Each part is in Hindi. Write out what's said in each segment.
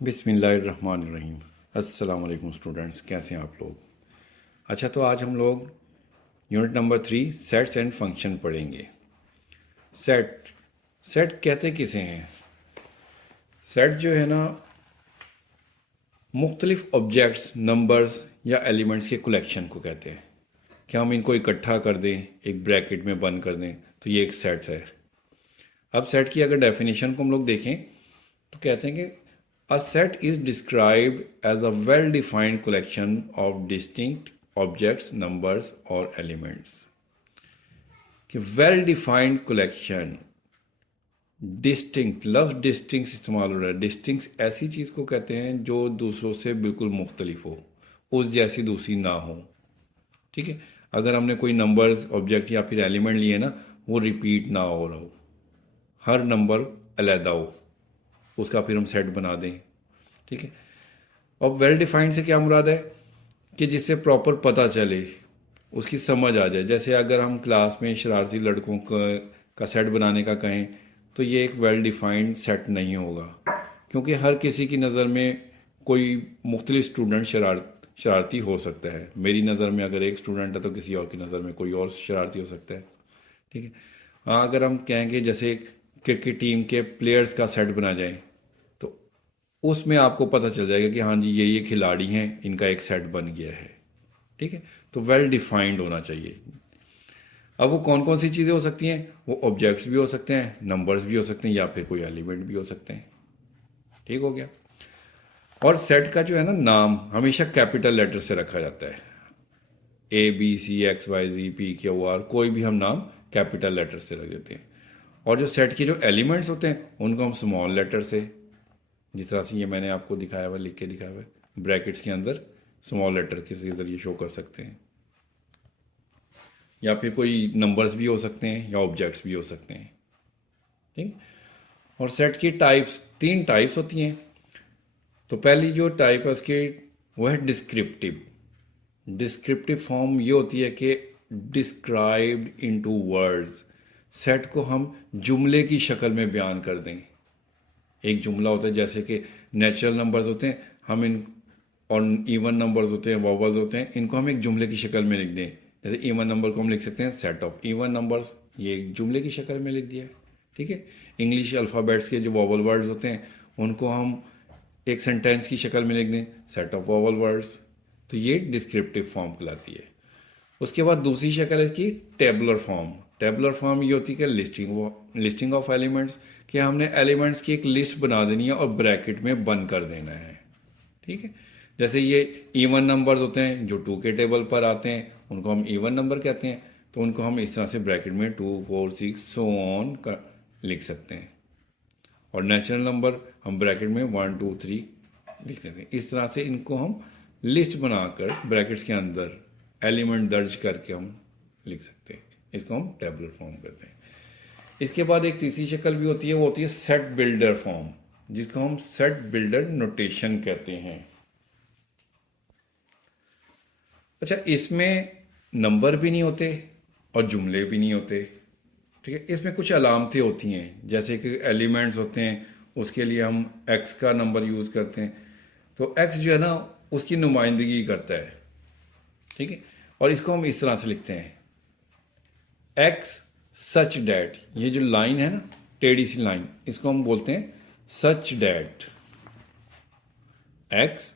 बिस्मिल्लाहिर्रहमानिर्रहीम। अस्सलाम वालेकुम स्टूडेंट्स, कैसे हैं आप लोग। अच्छा, तो आज हम लोग unit number 3 sets and function पढ़ेंगे। सेट सेट कहते किसे हैं। सेट जो है ना, मुख्तलिफ ऑब्जेक्ट्स, नंबर्स या एलिमेंट्स के कलेक्शन को कहते हैं। कि हम इनको इकट्ठा कर दें, एक ब्रैकेट में बंद कर दें, तो ये एक सेट है। अब सेट की अगर डेफिनेशन को हम लोग देखें तो कहते हैं कि a set is described as a well-defined collection of distinct objects, numbers or elements. कि well-defined collection, distinct, लफ्ज distinct इस्तेमाल हो रहा है। distinct ऐसी चीज़ को कहते हैं जो दूसरों से बिल्कुल मुख्तलिफ हो, उस जैसी दूसरी ना हो। ठीक है, अगर हमने कोई नंबर्स, ऑब्जेक्ट या फिर एलिमेंट लिए ना, वो रिपीट ना हो रहा हो, हर नंबर अलहदा हो, उसका फिर हम सेट बना दें। ठीक है, और वेल डिफाइंड से क्या मुराद है कि जिससे प्रॉपर पता चले, उसकी समझ आ जाए। जैसे अगर हम क्लास में शरारती लड़कों का सेट बनाने का कहें तो ये एक वेल डिफाइंड सेट नहीं होगा, क्योंकि हर किसी की नज़र में कोई मुख्तलिफ स्टूडेंट शरारती हो सकता है। मेरी नज़र में अगर एक स्टूडेंट है तो किसी और की नज़र में कोई और शरारती हो सकता है। ठीक है, हाँ, अगर हम कहेंगे जैसे क्रिकेट टीम के प्लेयर्स का सेट बना जाए तो उसमें आपको पता चल जाएगा कि हाँ जी, ये खिलाड़ी हैं, इनका एक सेट बन गया है। ठीक है, तो वेल डिफाइंड होना चाहिए। अब वो कौन कौन सी चीज़ें हो सकती हैं, वो ऑब्जेक्ट्स भी हो सकते हैं, नंबर्स भी हो सकते हैं, या फिर कोई एलिमेंट भी हो सकते हैं। ठीक हो गया। और सेट का जो है ना नाम हमेशा कैपिटल लेटर से रखा जाता है। ABCXYZPQR, कोई भी हम नाम कैपिटल लेटर से रख देते हैं। और जो सेट के जो एलिमेंट्स होते हैं उनको हम स्मॉल लेटर से, जिस तरह से ये मैंने आपको दिखाया हुआ, लिख के दिखाया हुआ है, ब्रैकेट्स के अंदर स्मॉल लेटर के जरिए शो कर सकते हैं। या फिर कोई नंबर्स भी हो सकते हैं या ऑब्जेक्ट्स भी हो सकते हैं। ठीक। और सेट की टाइप्स, 3 टाइप्स होती हैं। तो पहली जो टाइप है उसकी, वो है डिस्क्रिप्टिव। डिस्क्रिप्टिव फॉर्म ये होती है कि डिस्क्राइब्ड इनटू वर्ड्स। सेट को हम जुमले की शक्ल में बयान कर दें। एक जुमला होता है, जैसे कि नेचुरल नंबर्स होते हैं, हम इन, और इवन नंबर्स होते हैं, वॉवल्स होते हैं, इनको हम एक जुमले की शक्ल में लिख दें। जैसे इवन नंबर को हम लिख सकते हैं सेट ऑफ इवन नंबर्स, ये एक जुमले की शक्ल में लिख दिया। ठीक है, इंग्लिश अल्फ़ाबेट्स के जो वॉवल वर्ड्स होते हैं उनको हम एक सेंटेंस की शक्ल में लिख दें, सेट ऑफ वॉवल वर्ड्स। तो ये डिस्क्रिप्टिव फॉर्म कहलाती है। उसके बाद दूसरी शक्ल है इसकी टेबुलर फॉर्म। टेबुलर फॉर्म ये होती है कि लिस्टिंग ऑफ एलिमेंट्स, कि हमने एलिमेंट्स की एक लिस्ट बना देनी है और ब्रैकेट में बंद कर देना है। ठीक है, जैसे ये इवन नंबर्स होते हैं जो 2 के टेबल पर आते हैं, उनको हम इवन नंबर कहते हैं। तो उनको हम इस तरह से ब्रैकेट में 2 4 6 सो ऑन लिख सकते हैं। और नेचुरल नंबर हम ब्रैकेट में 1 2 3 लिख सकते हैं। इस तरह से इनको हम लिस्ट बनाकर ब्रैकेट्स के अंदर एलिमेंट दर्ज करके हम लिख सकते हैं। इसको हम टेबुलर फॉर्म कहते हैं। इसके बाद एक तीसरी शक्ल भी होती है, वो होती है सेट बिल्डर फॉर्म, जिसको हम सेट बिल्डर नोटेशन कहते हैं। अच्छा, इसमें नंबर भी नहीं होते और जुमले भी नहीं होते। ठीक है, इसमें कुछ अलामतें होती हैं, जैसे कि एलिमेंट्स होते हैं, उसके लिए हम एक्स का नंबर यूज़ करते हैं। तो एक्स जो है ना, उसकी नुमाइंदगी करता है। ठीक है, और इसको हम इस तरह से लिखते हैं, एक्स सच डैट। ये जो लाइन है ना, टेढ़ी सी लाइन, इसको हम बोलते हैं such that x,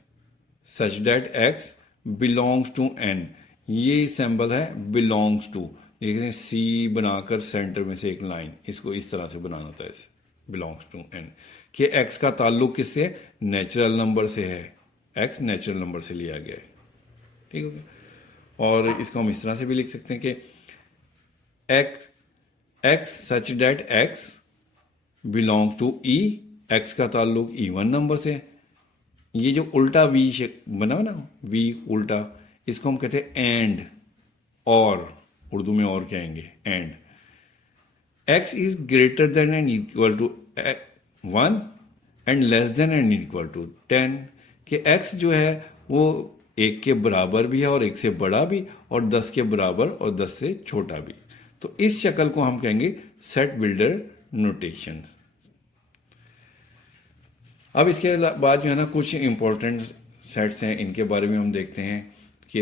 such that x belongs to N. ये सिंबल है बिलोंग्स टू, देखते सी बनाकर सेंटर में से एक लाइन, इसको इस तरह से बनाना होता है, बिलोंग्स टू एन, कि एक्स का ताल्लुक किससे, नेचुरल नंबर से है। एक्स नेचुरल नंबर से लिया गया है। ठीक है, और इसको हम इस तरह से भी लिख सकते हैं कि x x such that x belongs to E, x का ताल्लुक इवन नंबर से। ये जो उल्टा वी बना ना, वी उल्टा, इसको हम कहते हैं एंड, और उर्दू में और कहेंगे and. X is greater than and equal to 1 and less than and equal to 10, कि एक्स जो है वो 1 के बराबर भी है और 1 से बड़ा भी, और 10 के बराबर और 10 से छोटा भी। तो इस शक्ल को हम कहेंगे सेट बिल्डर नोटेशन। अब इसके बाद जो है ना कुछ इम्पोर्टेंट सेट्स हैं, इनके बारे में हम देखते हैं कि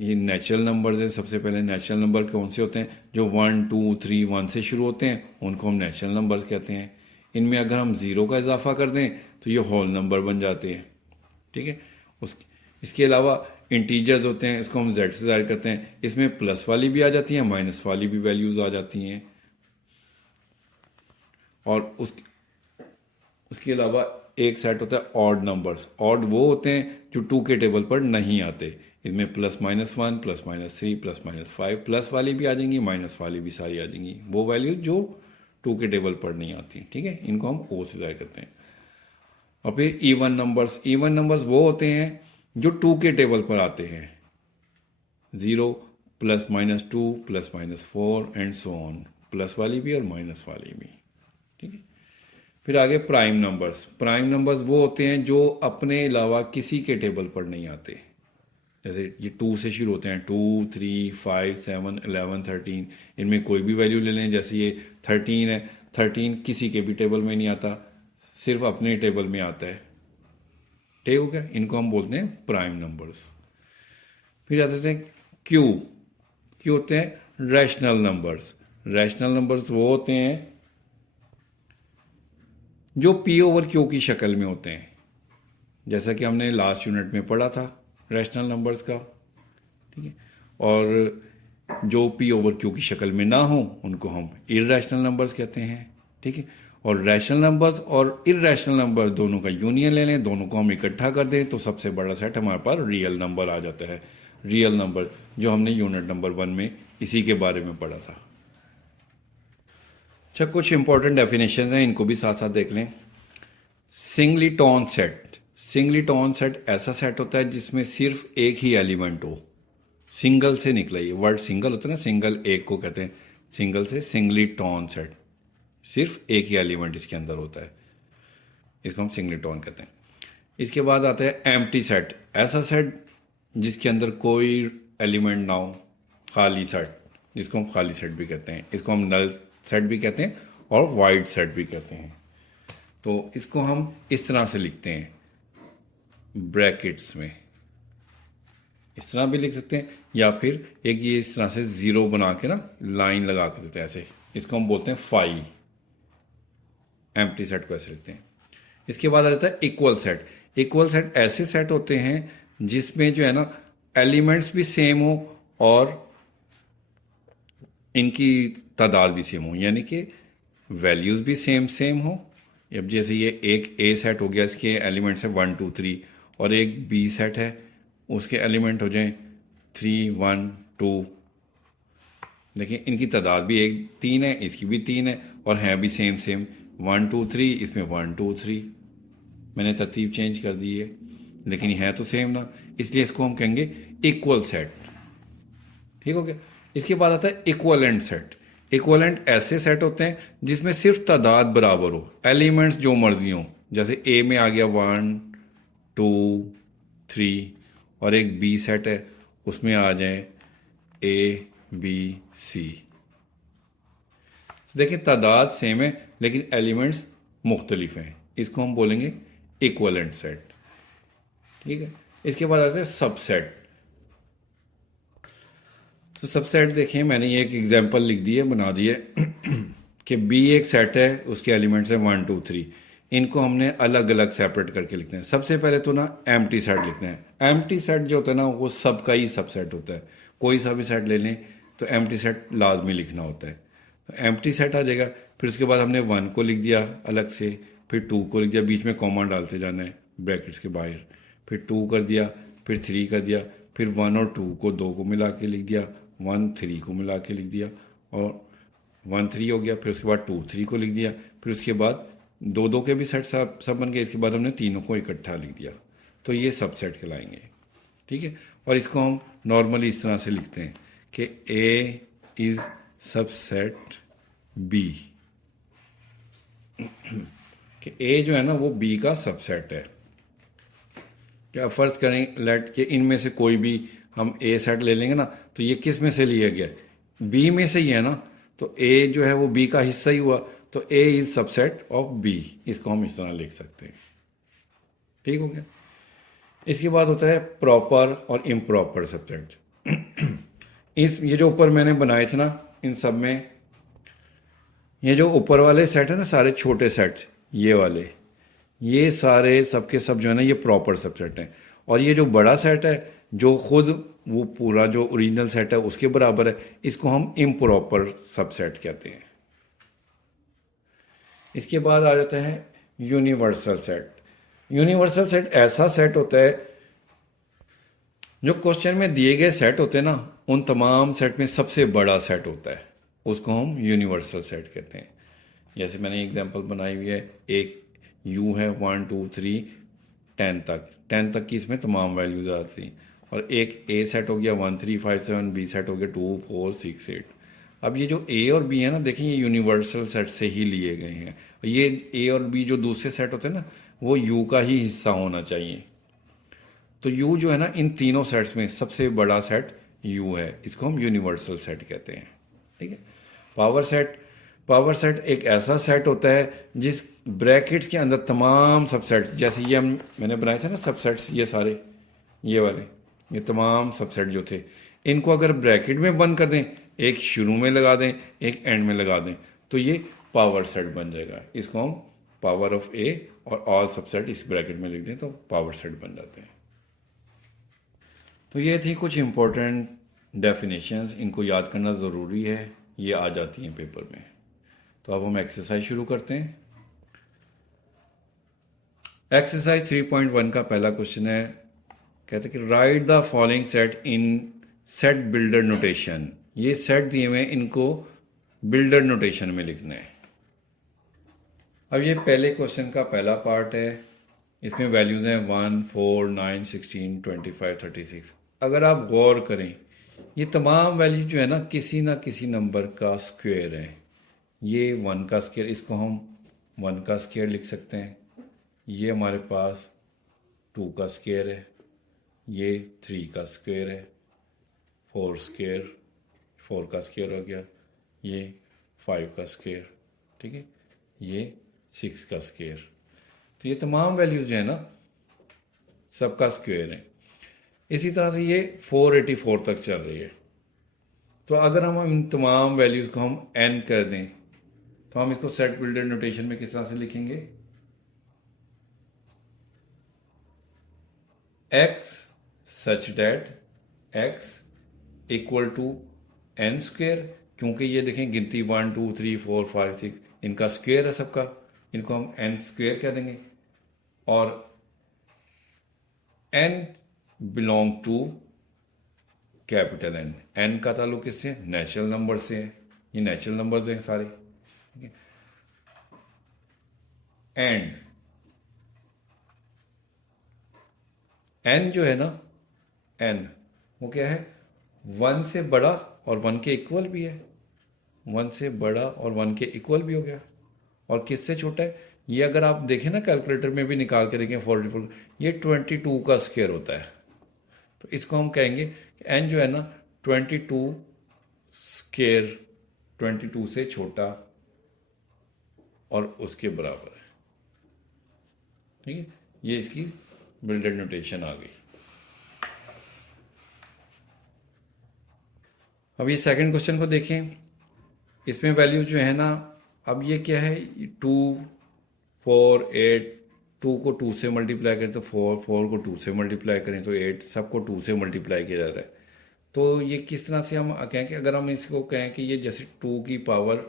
ये नेचुरल नंबर्स हैं। सबसे पहले नेचुरल नंबर कौन से होते हैं? जो 1 2 3 1 से शुरू होते हैं उनको हम नेचुरल नंबर्स कहते हैं। इनमें अगर हम ज़ीरो का इजाफा कर दें तो ये होल नंबर बन जाते हैं, ठीक है। उस इसके अलावा इंटीजर्स होते हैं, इसको हम जेड से ज़ाहिर करते हैं। इसमें प्लस वाली भी आ जाती हैं, माइनस वाली भी वैल्यूज़ आ जाती हैं। और उसके अलावा एक सेट होता है ऑड नंबर्स। ऑड वो होते हैं जो टू के टेबल पर नहीं आते। इसमें +-1 +-3 +-5 प्लस वाली भी आ जाएंगी, माइनस वाली भी सारी आ जाएंगी, वो वैल्यू जो टू के टेबल पर नहीं आती, ठीक है। इनको हम ओ से ज़ाहिर करते हैं। और फिर इवन नंबर्स। इवन नंबर्स वो होते हैं जो टू के टेबल पर आते हैं, 0 +-2 +-4 एंड सो ऑन, प्लस वाली भी और माइनस वाली भी, ठीक है। फिर आगे प्राइम नंबर्स। प्राइम नंबर्स वो होते हैं जो अपने अलावा किसी के टेबल पर नहीं आते। जैसे ये 2 से शुरू होते हैं, 2 3 5 7 11 13। इनमें कोई भी वैल्यू ले लें, जैसे ये 13 है, 13 किसी के भी टेबल में नहीं आता, सिर्फ अपने टेबल में आता है, ठीक हो गया। इनको हम बोलते हैं प्राइम नंबर्स। फिर आते हैं क्यू। क्यू होते हैं रैशनल नंबर्स। रैशनल नंबर्स वो होते हैं जो पी ओवर क्यू की शक्ल में होते हैं, जैसा कि हमने लास्ट यूनिट में पढ़ा था रैशनल नंबर्स का, ठीक है। और जो पी ओवर क्यू की शक्ल में ना हो उनको हम इररेशनल नंबर्स कहते हैं, ठीक है। और रैशनल नंबर्स और इररेशनल नंबर दोनों का यूनियन ले लें, दोनों को हम इकट्ठा कर दें तो सबसे बड़ा सेट हमारे पास रियल नंबर आ जाता है। रियल नंबर जो हमने यूनिट नंबर 1 में इसी के बारे में पढ़ा था। अच्छा, कुछ इंपॉर्टेंट डेफिनेशन हैं, इनको भी साथ साथ देख लें। सिंगलीटन सेट। सिंगलीटन सेट ऐसा सेट होता है जिसमें सिर्फ एक ही एलिमेंट हो, सिंगल से निकला। ये वर्ड सिंगल होता है ना, सिंगल एक को कहते हैं सिंगल से सिंगलीटन सेट। सिर्फ एक ही एलिमेंट इसके अंदर होता है, इसको हम सिंगलीटन कहते हैं। इसके बाद आता है एम्प्टी सेट। ऐसा सेट जिसके अंदर कोई एलिमेंट ना हो, खाली सेट, जिसको हम खाली सेट भी कहते हैं। इसको हम नल सेट भी कहते हैं और वाइड सेट भी कहते हैं। तो इसको हम इस तरह से लिखते हैं ब्रैकेट्स में, इस तरह भी लिख सकते हैं, या फिर एक ये इस तरह से जीरो बना के ना लाइन लगा के देते हैं ऐसे, इसको हम बोलते हैं फाई। एम्प्टी सेट को ऐसे लिखते हैं। इसके बाद आ जाता है इक्वल सेट। इक्वल सेट ऐसे सेट होते हैं जिसमें जो है ना एलिमेंट्स भी सेम हो और इनकी तादाद भी सेम हो, यानी कि वैल्यूज भी सेम सेम हो। अब जैसे ये एक ए सेट हो गया, इसके एलिमेंट्स है 1 2 3, और एक बी सेट है, उसके एलिमेंट हो जाएं 3 1 2, लेकिन इनकी तादाद भी 3 है, इसकी भी 3 है, और हैं भी सेम सेम 1 2 3, इसमें 1 2 3। मैंने तरतीब चेंज कर दी है, लेकिन है तो सेम ना, इसलिए इसको हम कहेंगे इक्वल सेट, ठीक हो गया। इसके बाद आता है इक्वलेंट सेट। इक्वलेंट ऐसे सेट होते हैं जिसमें सिर्फ तादाद बराबर हो, एलिमेंट्स जो मर्जी हो। जैसे ए में आ गया 1 2 3, और एक बी सेट है उसमें आ जाए ए बी सी। देखिए तादाद सेम है लेकिन एलिमेंट्स मुख्तलिफ हैं, इसको हम बोलेंगे इक्वलेंट सेट, ठीक है। इसके बाद आते हैं सबसेट। तो सबसेट देखिए, मैंने ये एक एग्जांपल लिख दी है, बना दी है कि बी एक सेट है, उसके एलिमेंट्स हैं 1 2 3। इनको हमने अलग अलग सेपरेट करके लिखते हैं। सबसे पहले तो ना एम्प्टी सेट लिखते हैं। एम्प्टी सेट जो होता है ना वो सबका ही सबसेट होता है, कोई सा भी सेट ले लें तो एम्प्टी सेट लाजमी लिखना होता है। तो एम्प्टी सेट आ जाएगा। फिर उसके बाद हमने 1 को लिख दिया अलग से, फिर 2 को लिख दिया, बीच में कॉमा डालते जाना है ब्रैकेट्स के बाहर, फिर 2 कर दिया, फिर 3 कर दिया, फिर 1 और 2 को 2 को मिला के लिख दिया, 1 3 को मिला के लिख दिया, और 1 3 हो गया। फिर उसके बाद 2 3 को लिख दिया, फिर उसके बाद 2 2 के भी सेट सब बन गए। इसके बाद हमने तीनों को इकट्ठा लिख दिया, तो ये सब सेट कहलाएंगे, ठीक है। और इसको हम नॉर्मली इस तरह से लिखते हैं कि ए इज सबसेट बी, कि ए जो है ना वो बी का सबसेट है। क्या फर्ज करें लेट कि इनमें से कोई भी हम ए सेट ले लेंगे ना, तो ये किस में से लिया गया? बी में से ही है ना, तो ए जो है वो बी का हिस्सा ही हुआ, तो ए इज सबसेट ऑफ बी। इसको हम इस तरह लिख सकते हैं। ठीक हो गया। इसके बाद होता है प्रॉपर और इम्प्रॉपर सबसेट। ये जो ऊपर मैंने बनाए थे ना, इन सब में ये जो ऊपर वाले सेट है ना, सारे छोटे सेट, ये वाले, ये सारे सबके सब जो है ना, ये प्रॉपर सबसेट हैं। और ये जो बड़ा सेट है, जो खुद वो पूरा जो ओरिजिनल सेट है उसके बराबर है, इसको हम इम्प्रॉपर सबसेट कहते हैं। इसके बाद आ जाता है यूनिवर्सल सेट। यूनिवर्सल सेट ऐसा सेट होता है जो क्वेश्चन में दिए गए सेट होते हैं ना, उन तमाम सेट में सबसे बड़ा सेट होता है, उसको हम यूनिवर्सल सेट कहते हैं। जैसे मैंने एग्जांपल बनाई हुई है, एक यू है 1 2 3 10 तक की इसमें तमाम वैल्यूज आती हैं। और एक ए सेट हो गया 1 3 5 7, बी सेट हो गया 2 4 6 8। अब ये जो ए और बी है ना, देखें ये यूनिवर्सल सेट से ही लिए गए हैं। ये ए और बी जो दूसरे सेट होते हैं ना, वो यू का ही हिस्सा होना चाहिए। तो यू जो है ना, इन तीनों सेट्स में सबसे बड़ा सेट यू है, इसको हम यूनिवर्सल सेट कहते हैं। ठीक है। पावर सेट एक ऐसा सेट होता है जिस ब्रैकेट्स के अंदर तमाम सबसेट, जैसे ये मैंने बनाए थे ना सबसेट्स, ये सारे, ये वाले, ये तमाम सबसेट जो थे, इनको अगर ब्रैकेट में बंद कर दें, एक शुरू में लगा दें, एक एंड में लगा दें, तो ये पावर सेट बन जाएगा। इसको हम पावर ऑफ ए और ऑल सबसेट इस ब्रैकेट में लिख दें तो पावर सेट बन जाते हैं। तो ये थी कुछ इंपॉर्टेंट डेफिनेशंस, इनको याद करना ज़रूरी है, ये आ जाती हैं पेपर में। तो अब हम एक्सरसाइज शुरू करते हैं। एक्सरसाइज 3.1 का पहला क्वेश्चन है, कहते हैं कि right the following set in set builder notation. ये सेट दिए हुए हैं, इनको बिल्डर नोटेशन में लिखना है। अब ये पहले क्वेश्चन का पहला पार्ट है, इसमें वैल्यूज हैं 1 4 9 16 25 36। अगर आप गौर करें, ये तमाम वैल्यू जो है ना किसी नंबर का स्क्वायर है। ये 1 का स्क्वायर, इसको हम 1 का स्क्वायर लिख सकते हैं। ये हमारे पास 2 का स्क्वायर है, ये 3 का स्क्वायर है, 4 स्क्वायर, 4 का स्क्वायर हो गया, ये 5 का स्क्वायर, ठीक है, ये 6 का स्क्वायर। तो ये तमाम वैल्यूज जो है ना, सबका स्क्वायर है। इसी तरह से ये 484 तक चल रही है। तो अगर हम इन तमाम वैल्यूज को हम n कर दें, तो हम इसको सेट बिल्डर नोटेशन में किस तरह से लिखेंगे? x such that x equal to n square, क्योंकि ये देखें गिनती 1 2 3 4 5 6 इनका स्क्वेयर है सबका, इनको हम n स्क्वेयर कह देंगे। और n belong to capital N। n का ताल्लुक किससे? नेचुरल नंबर से है, ये नेचुरल नंबर हैं सारे, ठीक है। एंड n जो है ना, n वो क्या है? 1 से बड़ा और 1 के इक्वल भी है, 1 से बड़ा और 1 के इक्वल भी हो गया। और किससे छोटा है? ये अगर आप देखें ना, कैलकुलेटर में भी निकाल के देखें 44, ये 22 का स्क्वायर होता है। तो इसको हम कहेंगे n जो है ना 22 स्क्वायर, 22 से छोटा और उसके बराबर है, ठीक है। ये इसकी बिल्डर नोटेशन आ गई। अब ये सेकंड क्वेश्चन को देखें, इसमें वैल्यू जो है ना, अब ये क्या है? 2 4 8, 2 को 2 से मल्टीप्लाई करें तो 4, 4 को 2 से मल्टीप्लाई करें तो 8, सबको 2 से मल्टीप्लाई किया जा रहा है। तो ये किस तरह से हम कहें कि अगर हम इसको कहें कि ये जैसे 2 की पावर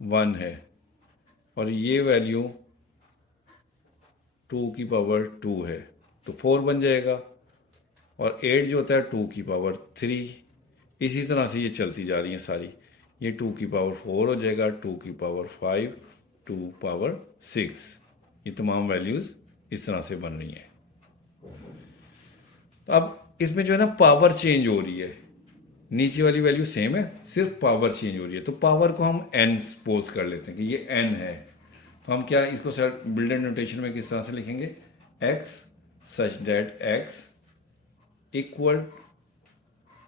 1 है और ये वैल्यू 2 की पावर 2 है, तो 4 बन जाएगा। और 8 जो होता है 2 की पावर 3। इसी तरह से ये चलती जा रही हैं सारी। ये 2 की पावर 4 हो जाएगा, 2 की पावर 5, 2 पावर 6। ये तमाम वैल्यूज़ इस तरह से बन रही हैं। तो अब इसमें जो है ना पावर चेंज हो रही है, नीचे वाली वैल्यू सेम है, सिर्फ पावर चेंज हो रही है। तो पावर को हम n सपोज कर लेते हैं कि ये n है। तो हम क्या इसको बिल्डर नोटेशन में किस तरह से लिखेंगे? x such that x equal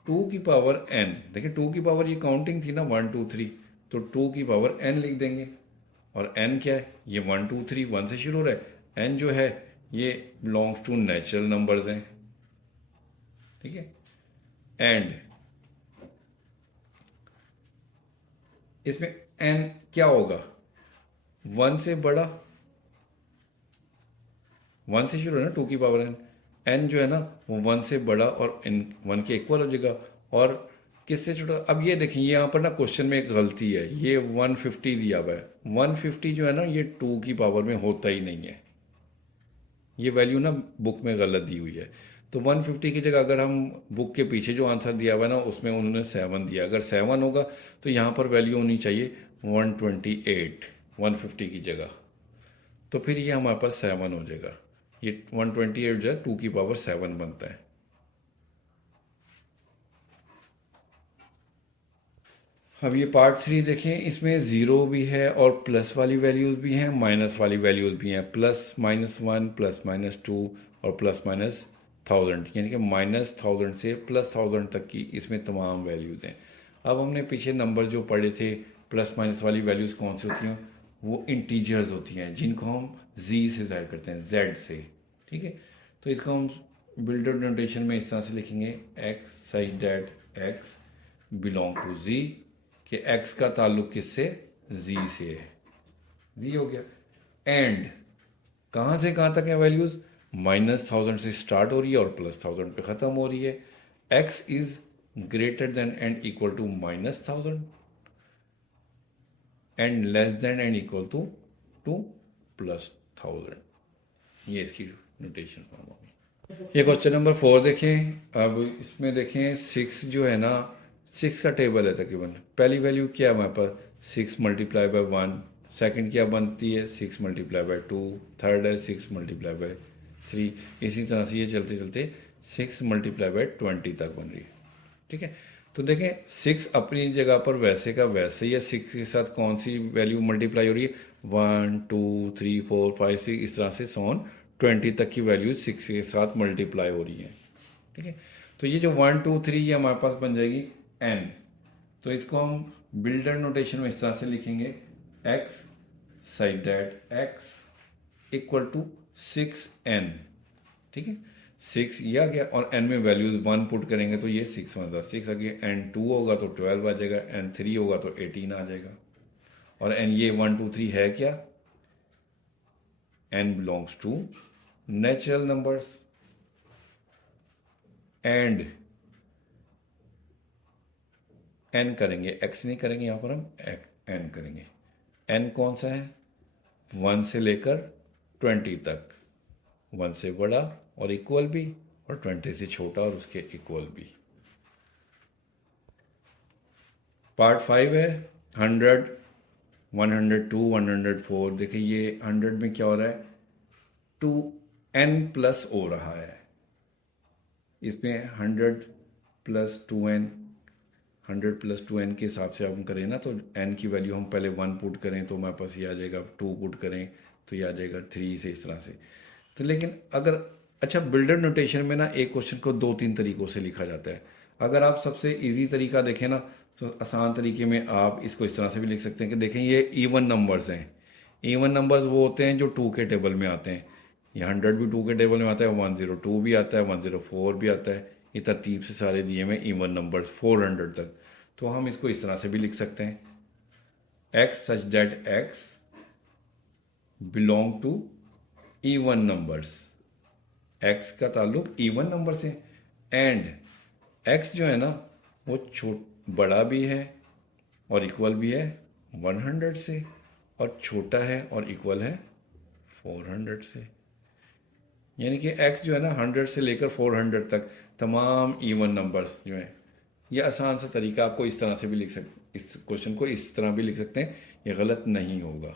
2 की पावर n। देखिए 2 की पावर ये काउंटिंग थी ना 1 2 3, तो 2 की पावर n लिख देंगे। और n क्या है? ये 1 2 3 1 से शुरू हो रहा है। n जो है ये बिलोंग्स टू नेचुरल नंबर्स हैं, ठीक है। एंड इसमें एन क्या होगा, वन से बड़ा, वन से शुरू है ना, टू की पावर एन, एन जो है ना वो वन से बड़ा और एन वन के इक्वल हो जाएगा। और किससे छोटा, अब ये देखिए यहाँ पर ना क्वेश्चन में एक गलती है, ये 150 दिया हुआ है, 150 जो है ना ये टू की पावर में होता ही नहीं है, ये वैल्यू ना बुक में गलत दी हुई है। तो 150 की जगह अगर हम बुक के पीछे जो आंसर दिया हुआ है ना उसमें उन्होंने 7 दिया, अगर 7 होगा तो यहाँ पर वैल्यू होनी चाहिए 128 150 की जगह, तो फिर ये हमारे पास 7 हो जाएगा। ये 128 जो है टू की पावर 7 बनता है। अब ये पार्ट 3 देखें, इसमें ज़ीरो भी है और प्लस वाली वैल्यूज़ भी हैं, माइनस वाली वैल्यूज़ भी हैं, प्लस -1 प्लस -2 और प्लस -1000, यानी कि -1000 से +1000 तक की इसमें तमाम वैल्यूज़ हैं। अब हमने पीछे नंबर जो पढ़े थे, प्लस माइनस वाली वैल्यूज़ कौन सी होती हैं, वो इंटीजर्स होती हैं जिनको हम जी से ज़ाहिर करते हैं, जेड से, ठीक है। तो इसको हम बिल्डर नोटेशन में इस तरह से लिखेंगे, x such that x belong to g, कि एक्स का ताल्लुक किससे, जी से है, जी हो गया। एंड कहाँ से कहाँ तक है वैल्यूज, -1000 से स्टार्ट हो रही है और +1000 पे ख़त्म हो रही है। X is greater than and equal to -1000 and less than and equal to +1000, ये इसकी नोटेशन फॉर्म होगी। ये क्वेश्चन नंबर 4 देखें। अब इसमें देखें 6 जो है ना, 6 का टेबल है तकरीबन, पहली वैल्यू क्या है हमारे पास 6 मल्टीप्लाई बाय 1, सेकंड क्या बनती है 6 मल्टीप्लाई बाय 2, थर्ड है 6 मल्टीप्लाई बाय 3, इसी तरह से ये चलते चलते 6 मल्टीप्लाई बाय 20 तक बन रही है, ठीक है। तो देखें 6 अपनी जगह पर वैसे का वैसे ही है, 6 के साथ कौन सी वैल्यू मल्टीप्लाई हो रही है, 1 2 3 4 5 6, इस तरह से सोन 20 तक की वैल्यू 6 के साथ मल्टीप्लाई हो रही है, ठीक है। तो ये जो 1 2 3 ये हमारे पास बन जाएगी n, तो इसको हम बिल्डर नोटेशन में इस तरह से लिखेंगे, x such that x equal to 6n, ठीक है। 6 ये आ गया और n में वैल्यूज 1 पुट करेंगे तो ये 6 1 6 आ गया, n 2 होगा तो 12 आ जाएगा, n 3 होगा तो 18 आ जाएगा। और n ये 1 2 3 है क्या, n belongs to natural numbers, and n करेंगे, x नहीं करेंगे, यहाँ पर हम n करेंगे। n कौन सा है, 1 से लेकर 20 तक, 1 से बड़ा और इक्वल भी, और 20 से छोटा और उसके इक्वल भी। पार्ट 5 है 100 102 104। देखिए ये 100 में क्या हो रहा है, 2n+ हो रहा है, इसमें 100 + 2n, 100 + 2n के हिसाब से हम करें ना तो n की वैल्यू हम पहले 1 पुट करें तो हमारे पास ये आ जाएगा, 2 पुट करें तो ये आ जाएगा 3 से, इस तरह से। तो लेकिन अगर अच्छा बिल्डर नोटेशन में ना एक क्वेश्चन को 2-3 तरीक़ों से लिखा जाता है। अगर आप सबसे इजी तरीका देखें ना तो आसान तरीके में आप इसको इस तरह से भी लिख सकते हैं कि देखें ये इवन नंबर्स हैं, इवन नंबर्स वो होते हैं जो 2 के टेबल में आते हैं, ये 100 भी 2 के टेबल में आता है, 102 भी आता है, 104 भी आता है, ये तरतीब से सारे दिए हुए इवन नंबर्स 400 तक। तो हम इसको इस तरह से भी लिख सकते हैं, x such that x belong to even numbers, x का ताल्लुक इवन नंबर से, एंड एक्स जो है ना वो बड़ा भी है और इक्वल भी है 100 से, और छोटा है और इक्वल है 400 से। यानी कि x जो है ना 100 से लेकर 400 तक तमाम इवन नंबर्स जो हैं, ये आसान सा तरीका आपको इस तरह से भी लिख सकते, इस क्वेश्चन को इस तरह भी लिख सकते हैं, ये गलत नहीं होगा।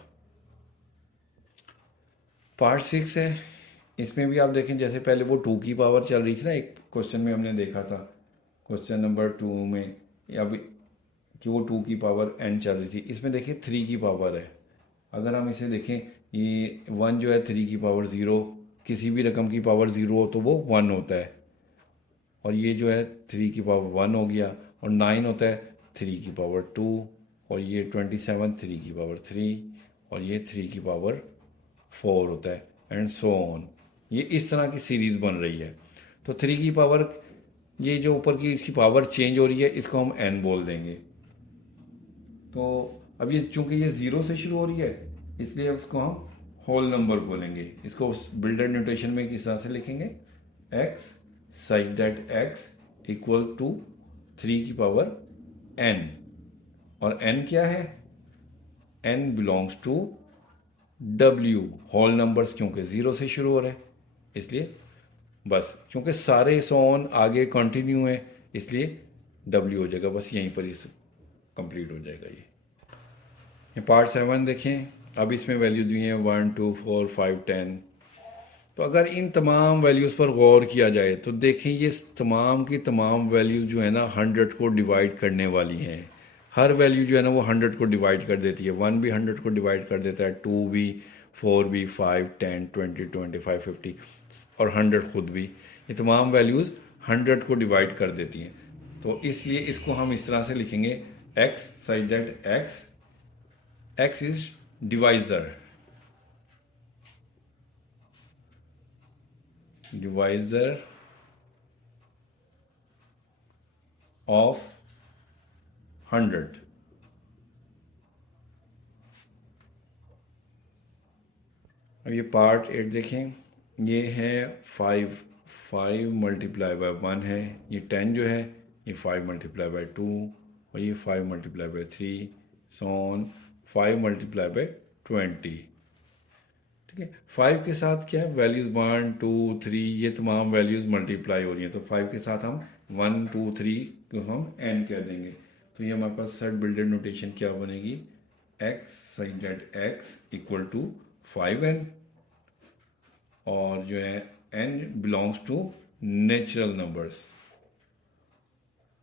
पार्ट 6 है, इसमें भी आप देखें जैसे पहले वो 2 की पावर चल रही थी ना, एक क्वेश्चन में हमने देखा था क्वेश्चन नंबर 2 में, अब कि वो 2 की पावर n चल रही थी, इसमें देखिए 3 की पावर है। अगर हम इसे देखें, ये 1 जो है 3 की पावर 0, किसी भी रकम की पावर 0 हो तो वो 1 होता है, और ये जो है 3 की पावर 1 हो गया, और 9 होता है 3 की पावर 2, और ये 27 3 की पावर 3, और ये 3 की पावर 4 होता है, एंड सो ऑन। ये इस तरह की सीरीज़ बन रही है। तो 3 की पावर, ये जो ऊपर की इसकी पावर चेंज हो रही है, इसको हम n बोल देंगे। तो अब ये चूंकि ये 0 से शुरू हो रही है, इसलिए उसको हम होल नंबर बोलेंगे। इसको बिल्डर नोटेशन में किस तरह से लिखेंगे, x such that x equal to 3 की पावर n। और n क्या है, n belongs to w, whole numbers क्योंकि 0 से शुरू हो रहे हैं, इसलिए बस क्योंकि सारे सोन आगे कंटिन्यू है, इसलिए w हो जाएगा, बस यहीं पर इस कंप्लीट हो जाएगा। ये पार्ट 7 देखें। अब इसमें वैल्यूज दी हैं 1 2 4 5 10। तो अगर इन तमाम वैल्यूज़ पर गौर किया जाए तो देखें ये तमाम की तमाम वैल्यूज जो है ना 100 को डिवाइड करने वाली हैं। हर वैल्यू जो है ना वो 100 को डिवाइड कर देती है। 1 भी 100 को डिवाइड कर देता है, 2 भी, 4 भी, 5 10 20 25 50 और 100 खुद भी। ये तमाम वैल्यूज़ 100 को डिवाइड कर देती हैं। तो इसलिए इसको हम इस तरह से लिखेंगे, x such that x is divisor of 100। अब ये पार्ट 8 देखें। ये है 5 मल्टीप्लाई बाय 1 है, ये 10 जो है ये 5 मल्टीप्लाई बाय 2 और ये 5 मल्टीप्लाई बाय 3 सोन 5 मल्टीप्लाई बाय 20। ठीक है, 5 के साथ क्या है, वैल्यूज़ 1 2 3 ये तमाम वैल्यूज़ मल्टीप्लाई हो रही हैं। तो 5 के साथ हम 1 2 3 को हम n कह देंगे। तो ये हमारे पास सेट बिल्डर नोटेशन क्या बनेगी, x such that x equal to 5n, और जो है n belongs to natural numbers,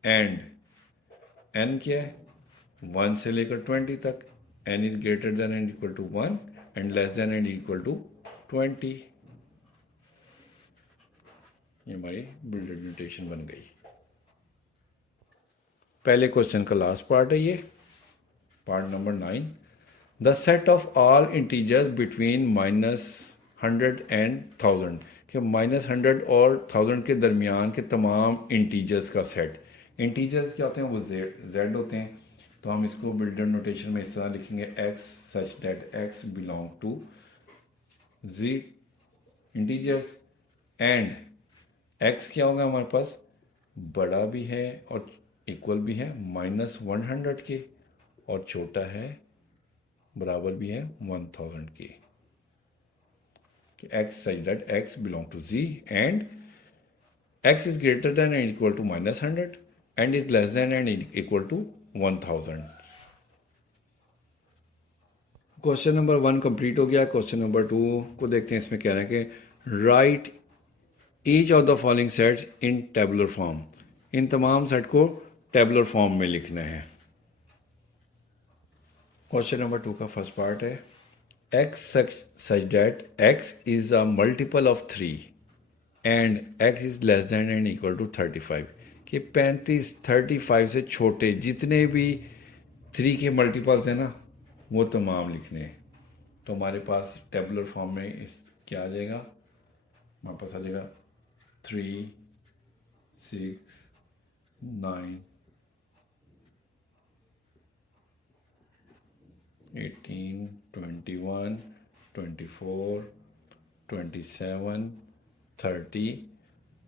and n क्या है, 1 से लेकर 20 तक, n is greater than and equal to 1 and less than and equal to 20। ये हमारी बिल्डर नोटेशन बन गई। पहले क्वेश्चन का लास्ट पार्ट है ये, part number 9। The set of all integers between -100 and 1000, कि -100 और 1000 के दरमियान के तमाम इंटीजर्स का सेट। इंटीजर्स क्या होते हैं, वो जेड होते हैं। तो हम इसको बिल्डर नोटेशन में इस तरह लिखेंगे, x such that x belong to z integers, and x क्या होगा हमारे पास, बड़ा भी है और इक्वल भी है -100 के, और छोटा है बराबर भी है 1000 के। x such that x belong to z and x is greater than and equal to -100 and is less than and equal to 1000। Question number 1 complete हो गया। क्वेश्चन नंबर 2 को देखते हैं। इसमें कह रहे हैं कि write each of the following sets in tabular form. इन तमाम सेट को टेबुलर फॉर्म में लिखना है। क्वेश्चन नंबर 2 का फर्स्ट पार्ट है, x such that x is a multiple of 3 and x is less than and equal to 35, कि 35 35 से छोटे जितने भी 3 के मल्टीपल्स हैं ना वो तमाम लिखने हैं। तो हमारे पास टेबुलर फॉर्म में इस क्या आ जाएगा, हमारे पास आ जाएगा 3 6 9 18 21 24 27 30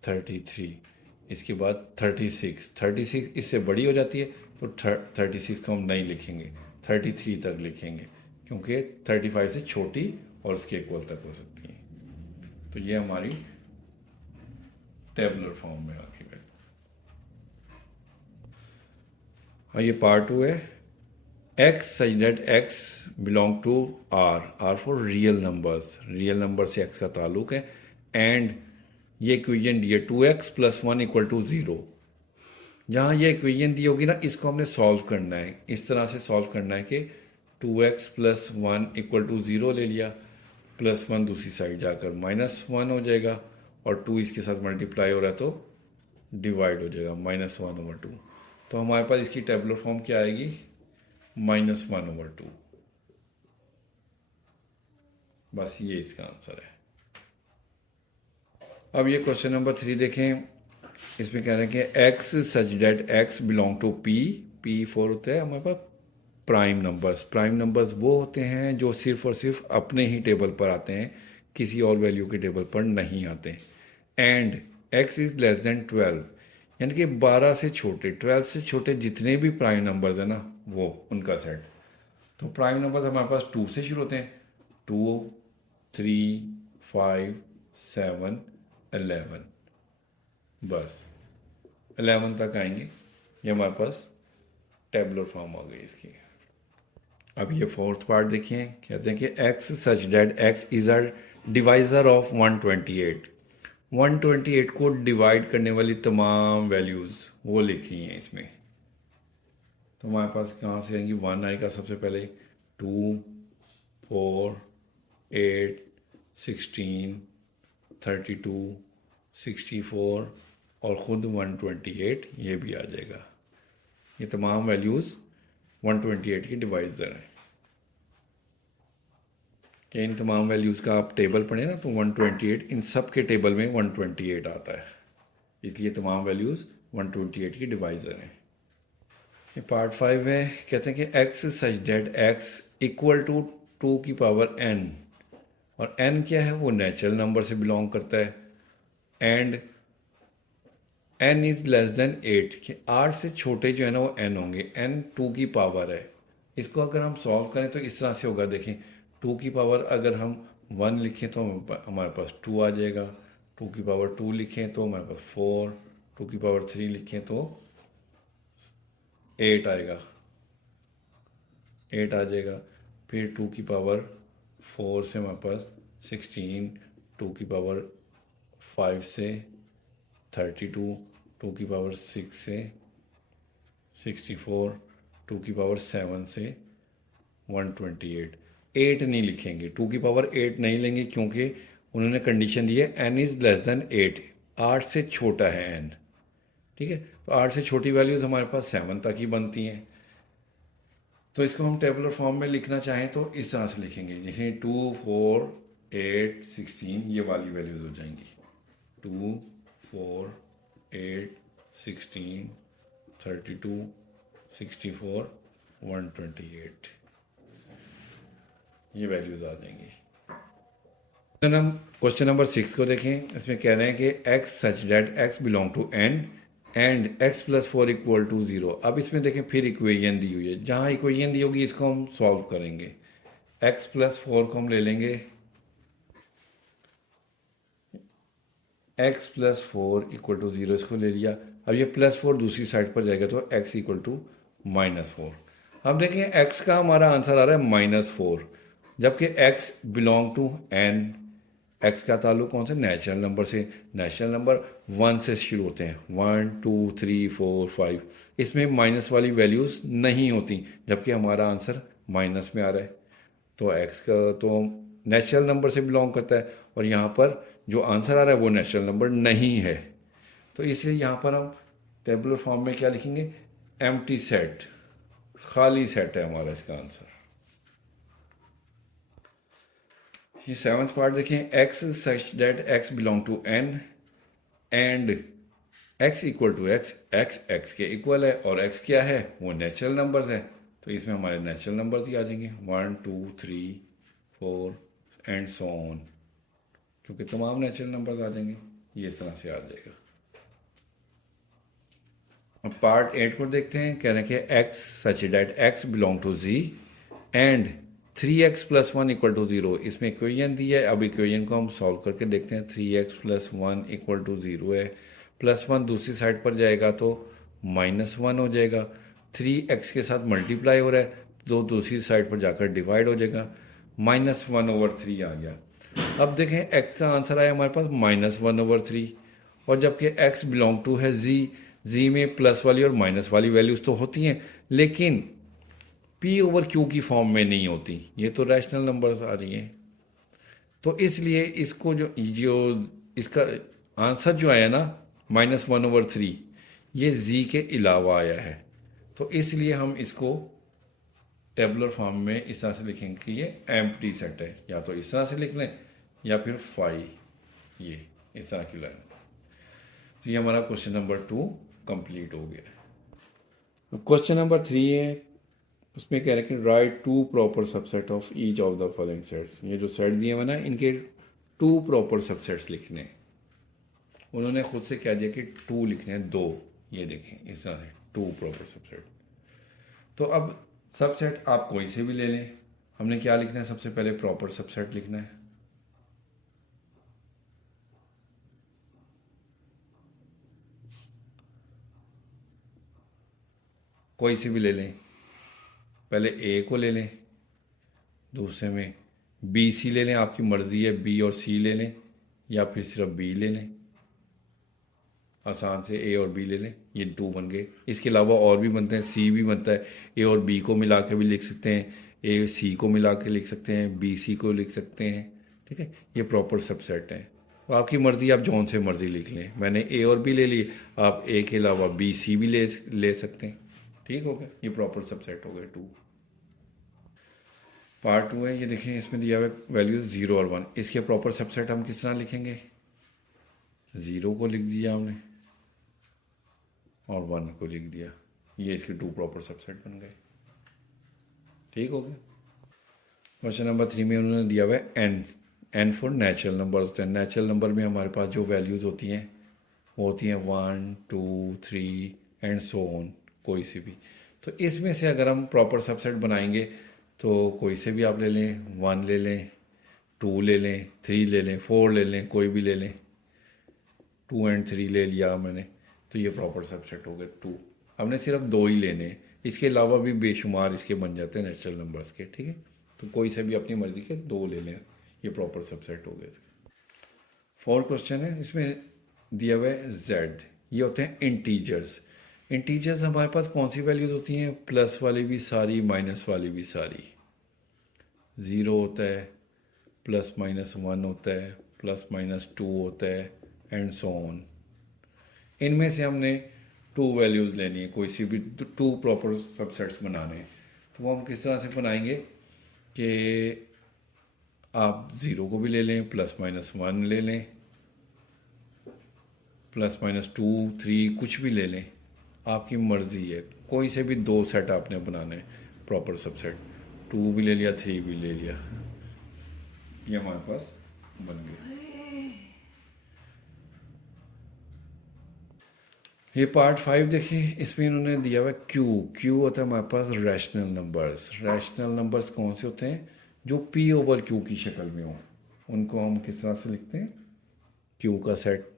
33, इसके बाद 36 इससे बड़ी हो जाती है तो 36 को हम नहीं लिखेंगे, 33 तक लिखेंगे क्योंकि 35 से छोटी और उसके इक्वल तक हो सकती है। तो ये हमारी टेबुलर फॉर्म में आ गई। और ये पार्ट 2 है, x such that x belong to r for real number से x का ताल्लुक है, एंड ये इक्वेशन दी है 2x + 1 = 0। जहाँ ये इक्वेशन दी होगी ना इसको हमने सॉल्व करना है। इस तरह से सॉल्व करना है कि 2x + 1 = 0 ले लिया, +1 दूसरी साइड जाकर -1 हो जाएगा और 2 इसके साथ मल्टीप्लाई हो रहा है तो डिवाइड हो जाएगा -1/2। तो हमारे पास इसकी टेबुलर फॉर्म क्या आएगी, -1/2। बस ये इसका आंसर है। अब ये क्वेश्चन नंबर 3 देखें। इसमें कह रहे हैं कि x such that x belong to P. P for होता है हमारे पास प्राइम नंबर्स। प्राइम नंबर्स वो होते हैं जो सिर्फ और सिर्फ अपने ही टेबल पर आते हैं, किसी और वैल्यू के टेबल पर नहीं आते। And x is less than 12, यानी कि 12 से छोटे, 12 से छोटे जितने भी प्राइम नंबर्स हैं ना, वो उनका सेट। तो प्राइम नंबर्स हमारे पास 2 से शुरू होते हैं, 2, 3, 5, 7, 11, बस 11 तक आएंगे। ये हमारे पास टेबुलर फॉर्म हो गई इसकी। अब ये फोर्थ पार्ट देखिए, कहते हैं कि x such that x is a divisor of 128। 128 को डिवाइड करने वाली तमाम वैल्यूज़ वो लिखी हैं इसमें। तो हमारे पास कहाँ से आएंगी? 1 आएगा सबसे पहले, 2, 4, 8, 16, 32, 64 और ख़ुद 128 ये भी आ जाएगा। ये तमाम वैल्यूज़ 128 की डिवाइजर हैं। कि इन तमाम वैल्यूज़ का आप टेबल पढ़ें ना, तो 128 इन सब के टेबल में 128 आता है, इसलिए तमाम वैल्यूज़ 128 की डिवाइजर हैं। ये पार्ट 5 है। कहते हैं कि x such that x equal to 2 की पावर n, और n क्या है? वो नेचुरल नंबर से बिलोंग करता है। And n is less than 8, कि 8 से छोटे जो है ना वो n होंगे। n 2 की पावर है। इसको अगर हम सॉल्व करें तो इस तरह से होगा, देखें 2 की पावर अगर हम 1 लिखें तो हमारे पास 2 आ जाएगा, 2 की पावर 2 लिखें तो हमारे पास 4, 2 की पावर 3 लिखें तो 8 आएगा, 8 आ जाएगा। फिर 2 की पावर 4 से हमारे पास 16, 2 की पावर 5 से 32, 2 की पावर 6 से 64, 2 की पावर 7 से 128। 8 नहीं लिखेंगे, 2 की पावर 8 नहीं लेंगे, क्योंकि उन्होंने कंडीशन दी है n इज़ लेस देन 8, 8 से छोटा है n। ठीक है, तो 8 से छोटी वैल्यूज़ हमारे पास 7 तक ही बनती हैं। तो इसको हम टेबुलर फॉर्म में लिखना चाहें तो इस तरह से लिखेंगे, जैसे 2, 4, 8, 16 ये वाली वैल्यूज़ हो जाएंगी। 2, 4, 8, 16, 32, 64, 128 ये वैल्यूज़ आ जाएंगी। हम क्वेश्चन नंबर 6 को देखें। इसमें कह रहे हैं कि x such that x belong to n and x plus 4 equal to 0। अब इसमें देखें फिर इक्वेशन दी हुई है, जहाँ इक्वेशन दी होगी इसको हम सॉल्व करेंगे। एक्स प्लस 4 को हम ले लेंगे, एक्स प्लस 4 इक्वल टू 0 इसको ले लिया। अब ये प्लस 4 दूसरी साइड पर जाएगा तो एक्स इक्वल टू -4। अब देखें एक्स का हमारा आंसर आ रहा है -4, जबकि x belong to n। X का ताल्लुक कौन से? नेचुरल नंबर से। नेचुरल नंबर 1 से शुरू होते हैं, 1, 2, 3, 4, 5। इसमें माइनस वाली वैल्यूज़ नहीं होती, जबकि हमारा आंसर माइनस में आ रहा है। तो एक्स का तो नेचुरल नंबर से बिलोंग करता है, और यहाँ पर जो आंसर आ रहा है वो नेचुरल नंबर नहीं है। तो इसलिए यहाँ पर हम टेबुलर फॉर्म में क्या लिखेंगे? एम्प्टी सेट, खाली सेट है हमारा इसका आंसर। ये 7th पार्ट देखें। X such that x belong to n and x equal to x, x x के इक्वल है, और एक्स क्या है? वो नेचुरल नंबर्स है। तो इसमें हमारे नेचुरल नंबर्स ही आ जाएंगे, 1, 2, 3, 4 एंड सो ऑन, क्योंकि तमाम नेचुरल नंबर्स आ जाएंगे। ये इस तरह से आ जाएगा। अब पार्ट 8 को देखते हैं। कह रहे हैं कि x such that x belong to z and 3x plus 1 equal to 0। इसमें इक्वेशन दी है। अब इक्वेशन को हम सॉल्व करके देखते हैं। 3x प्लस 1 इक्वल टू 0 है, प्लस 1 दूसरी साइड पर जाएगा तो -1 हो जाएगा। 3x के साथ मल्टीप्लाई हो रहा है तो दूसरी साइड पर जाकर डिवाइड हो जाएगा, -1/3 आ गया। अब देखें x का आंसर आया हमारे पास -1/3, और जबकि x बिलोंग टू है z में प्लस वाली और माइनस वाली वैल्यूज़ तो होती हैं, लेकिन p/q की फॉर्म में नहीं होती। ये तो रैशनल नंबर्स आ रही हैं। तो इसलिए इसको जो इसका आंसर जो आया ना -1/3, ये z के अलावा आया है। तो इसलिए हम इसको टेबुलर फॉर्म में इस तरह से लिखेंगे कि ये एम्प्टी सेट है। या तो इस तरह से लिख लें या फिर फाई, ये इस तरह की लाइन। तो ये हमारा क्वेश्चन नंबर 2 कंप्लीट हो गया। क्वेश्चन नंबर 3 है, उसमें कह रहे हैं कि right 2 proper subset of each of the following sets. ये जो सेट दिए हुए ना, इनके 2 प्रॉपर सबसेट्स लिखने हैं। उन्होंने खुद से कह दिया कि 2 लिखने हैं, 2। ये देखें इस तरह से 2 प्रॉपर सबसेट। तो अब सबसेट आप कोई से भी ले लें। हमने क्या लिखना है, सबसे पहले प्रॉपर सबसेट लिखना है। कोई से भी ले लें। पहले ए को ले लें, दूसरे में बी सी ले लें, आपकी मर्जी है, बी और सी ले लें या फिर सिर्फ बी ले लें। आसान से ए और बी ले लें, ये 2 बन गए। इसके अलावा और भी बनते हैं, सी भी बनता है। ए और बी को मिला के भी लिख सकते हैं, ए सी को मिला के लिख सकते हैं, बी सी को लिख सकते हैं। ठीक है, ये प्रॉपर सबसेट है। तो आपकी मर्जी, आप जौन से मर्जी लिख लें। मैंने ए और बी ले लिए, आप ए के अलावा बी सी भी ले सकते हैं। ठीक हो गया, ये प्रॉपर सबसेट हो गए 2। पार्ट 2 है, ये देखें, इसमें दिया हुआ वैल्यूज 0 और 1। इसके प्रॉपर सबसेट हम किस तरह लिखेंगे। 0 को लिख दिया हमने और 1 को लिख दिया, ये इसके 2 प्रॉपर सबसेट बन गए। ठीक हो गया। क्वेश्चन नंबर 3 में उन्होंने दिया हुआ है एन फॉर नेचुरल नंबर होते हैं। नेचुरल नंबर में हमारे पास जो वैल्यूज़ होती हैं वो होती हैं 1 2 3 एंड सो ऑन, कोई सी भी। तो इसमें से अगर हम प्रॉपर सबसेट बनाएंगे तो कोई से भी आप ले लें, 1 ले लें, 2 ले लें, 3 ले लें, 4 ले लें, कोई भी ले लें। 2 एंड 3 ले लिया मैंने, तो ये प्रॉपर सबसेट हो गए 2। हमने सिर्फ 2 ही लेने हैं, इसके अलावा भी बेशुमार इसके बन जाते हैं नेचुरल नंबर्स के। ठीक है, तो कोई से भी अपनी मर्जी के 2 ले लें, ये प्रॉपर सबसेट हो गए। 4 क्वेश्चन है, इसमें दिया हुआ है जेड। ये होते हैं इंटीजर्स। इंटीजर्स हमारे पास कौन सी वैल्यूज़ होती हैं, प्लस वाली भी सारी, माइनस वाली भी सारी। 0 होता है, प्लस माइनस 1 होता है, प्लस माइनस 2 होता है एंड सो ऑन। इनमें से हमने 2 वैल्यूज़ लेनी है, कोई सी भी 2 प्रॉपर सबसेट्स बनाने हैं। तो वो हम किस तरह से बनाएंगे कि आप 0 को भी ले लें, प्लस माइनस 1 ले लें, प्लस माइनस 2 3 कुछ भी ले लें, आपकी मर्ज़ी है। कोई से भी 2 सेट आपने बनाने हैं प्रॉपर सबसेट। 2 भी ले लिया, 3 भी ले लिया, ये हमारे पास बन गया। ये पार्ट 5 देखिए, इसमें इन्होंने दिया हुआ है क्यू होता है हमारे पास रैशनल नंबर्स। रैशनल नंबर्स कौन से होते हैं, जो पी ओवर क्यू की शक्ल में हो। उनको हम किस तरह से लिखते हैं, क्यू का set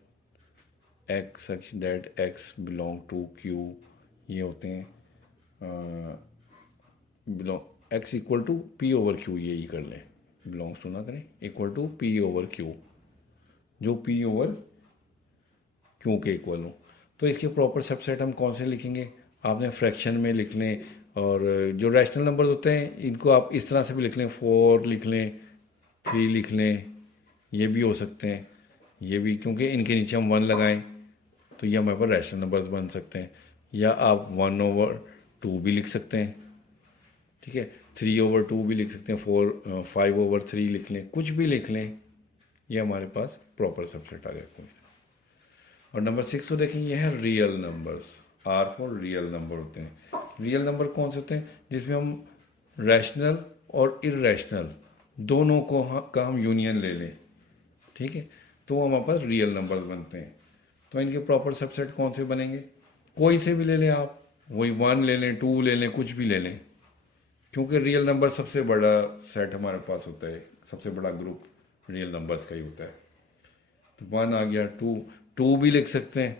x such that x belong to q, ये होते हैं belong x equal to p over q, यही कर लें, बिलोंग्स टू ना करें, equal to p over q, जो पी ओवर क्यू के इक्वल हो। तो इसके प्रॉपर सबसेट हम कौन से लिखेंगे, आपने फ्रैक्शन में लिख लें। और जो रैशनल नंबर्स होते हैं इनको आप इस तरह से भी लिख लें, 4 लिख लें, 3 लिख लें, ये भी हो सकते हैं, ये भी, क्योंकि इनके नीचे हम 1 लगाएं तो ये हमारे पास रैशनल नंबर्स बन सकते हैं। या आप 1/2 भी लिख सकते हैं। ठीक है, 3/2 भी लिख सकते हैं, 5/3 लिख लें, कुछ भी लिख लें, ये हमारे पास प्रॉपर सबसेट आ गया। और नंबर 6 को देखें, ये है real numbers. R for real number होते हैं। रियल नंबर कौन से होते हैं, जिसमें हम रैशनल और इरेशनल दोनों का हम यूनियन ले लें। ठीक है, तो हमारे पास रियल नंबर बनते हैं। तो इनके प्रॉपर सबसेट कौन से बनेंगे, कोई से भी ले लें आप, वही 1 ले लें, 2 ले लें, कुछ भी ले लें, क्योंकि रियल नंबर सबसे बड़ा सेट हमारे पास होता है, सबसे बड़ा ग्रुप रियल नंबर्स का ही होता है। तो 1 आ गया, 2 भी लिख सकते हैं,